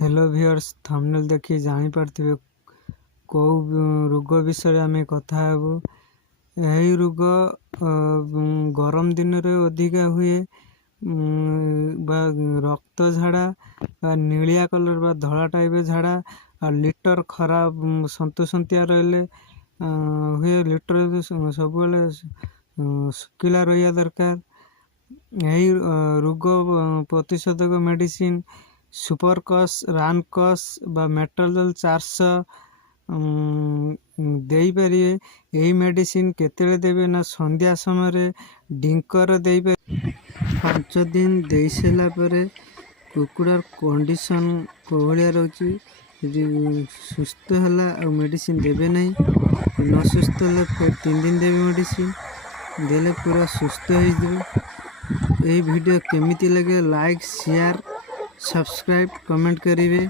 Hello viewers thumbnail देखि जानी पारथिबे को रोग विषय आम कथा हेबु। यही रोग गरम दिन रे अधिका हुए बा रक्त झाड़ा नीलिया कलर बा धला टाइप झाड़ा लिटर खरा सन्तुसंतिया रहिले हुए लिटर सब शुकिला रहा दरकार। यही रोग प्रतिषेधक मेडिसिन सुपरकस रानकस बा मेट्रोजल 400 दे पारे। यही मेडिसिन केते देवे ना संध्या समय डिंकर दे 5 दिन दे सारा पर कुकुड़ार कंडीशन कोहलिया रोची सुस्थ है मेडिसिन देवे नहीं न सुस्थ है फिर 3 दिन देवे मेडिसिन देले पूरा सुस्थ हो। यही वीडियो केमिति लगे लाइक शेयर सब्सक्राइब कमेंट करेंगे।